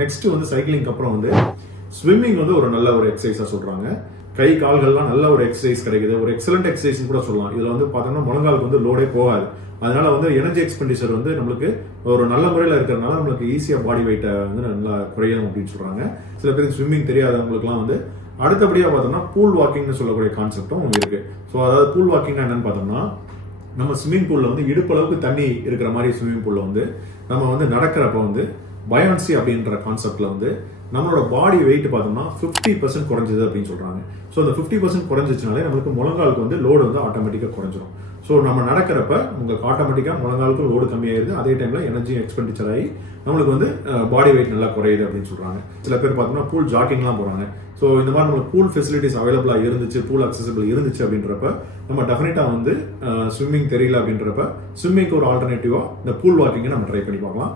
Next வந்து சைக்கிளிங்க்கு அப்புறம் வந்து ஸ்விம்மிங் வந்து ஒரு நல்ல ஒரு எக்ஸசைஸா சொல்றாங்க. கை கால்கள்லாம் நல்ல ஒரு எக்ஸசைஸ் கிடைக்குது, ஒரு எக்ஸலண்ட் எக்ஸசைஸ் கூட சொல்லலாம். இதுல வந்து பார்த்தோம்னா முழங்காலுக்கு வந்து லோடே போகாது. அதனால வந்து எனர்ஜி எக்ஸ்பெண்டிச்சர் வந்து நம்மளுக்கு ஒரு நல்ல முறையில் இருக்கிறதுனால நம்மளுக்கு ஈஸியா பாடி வெயிட்டை வந்து நல்லா குறையும் அப்படின்னு சொல்றாங்க. சில பேருக்கு ஸ்விம்மிங் தெரியாதவங்களுக்குலாம் வந்து அடுத்தபடியா பார்த்தோம்னா பூல் வாக்கிங்னு சொல்லக்கூடிய கான்செப்டும் இருக்கு. ஸோ அதாவது பூல் வாக்கிங் என்னன்னு பார்த்தோம்னா, நம்ம ஸ்விம்மிங் பூல்ல வந்து இடுப்பளவுக்கு தண்ணி இருக்கிற மாதிரி ஸ்விம்மிங் பூல்ல வந்து நம்ம வந்து நடக்கிறப்ப வந்து பயான்சி அப்படின்ற கான்செப்ட்ல வந்து நம்மளோட பாடி வெயிட் பார்த்தோம்னா 50% குறைஞ்சது அப்படின்னு சொல்றாங்க. ஸோ அந்த 50% குறைஞ்சிச்சுனாலே நம்மளுக்கு முழங்காலுக்கு வந்து லோடு வந்து ஆட்டோமேட்டிக்காக குறைஞ்சிரும். ஸோ நம்ம நடக்கிறப்ப உங்களுக்கு ஆட்டோமேட்டிக்காக முழங்காலுக்கு லோடு கம்மியாயிருது, அதே டைம்ல எனர்ஜி எக்ஸ்பெண்டிச்சர் ஆகி நம்மளுக்கு வந்து பாடி வெயிட் நல்லா குறையுது அப்படின்னு சொல்றாங்க. சில பேர் பார்த்தோம்னா பூல் ஜாக்கிங்லாம் போறாங்க. ஸோ இந்த மாதிரி நம்மளுக்கு பூல் ஃபெசிலிட்டிஸ் அவைலபிளா இருந்துச்சு, பூல் அக்சசிபிள் இருந்துச்சு அப்படின்றப்ப நம்ம டெஃபினட்டா வந்து ஸ்விம்மிங் தெரியல அப்படின்றப்ப ஸ்விம்மிங்க்கு ஒரு ஆல்டர்னேட்டிவா இந்த பூல் வாக்கிங்கை நம்ம ட்ரை பண்ணி பார்க்கலாம்.